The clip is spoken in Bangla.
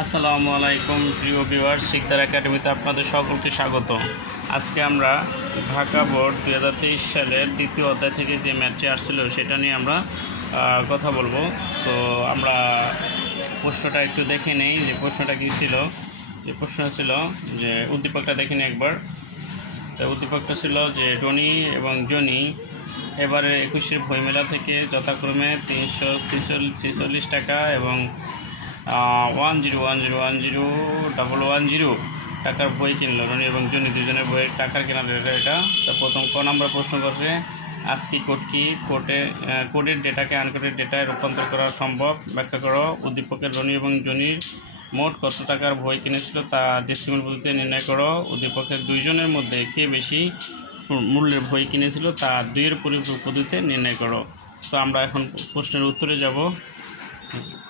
আসসালামু আলাইকুম প্রিয় ভিউয়ার্স, শিকদার একাডেমিতে আপনাদের সকলকে স্বাগত। আজকে আমরা ঢাকা বোর্ড 2023 সালের দ্বিতীয় অধ্যায় থেকে যে ম্যাথটি আসছিল সেটা নিয়ে আমরা কথা বলবো। তো আমরা প্রশ্নটা একটু দেখে নেই যে প্রশ্নটা কী ছিল। যে প্রশ্ন ছিল যে উদ্দীপকটা দেখে নিই একবার। তো উদ্দীপকটা ছিল যে টনি এবং জনি এবারে 21 বইমেলা থেকে যথাক্রমে 346 টাকা এবং 1010110110 টাকার বই কিনলো। রনি এবং জনি দুজনের বইয়ের টাকার কেনা এটা। তো প্রথম ক নম্বর প্রশ্ন করছে, আজকি কোড কি, কোডের ডেটাকে আনকোডের ডেটায় রূপান্তর করা সম্ভব, ব্যাখ্যা করো। উদ্দীপকের রনি এবং জনির মোট কত টাকার বই কিনেছিল তা ডেসিমেল পদ্ধতিতে নির্ণয় করো। উদ্দীপকের দুইজনের মধ্যে কে বেশি মূল্যের বই কিনেছিল তা 2-এর পরিপূরক পদ্ধতিতে নির্ণয় করো। তো আমরা এখন প্রশ্নের উত্তরে যাব।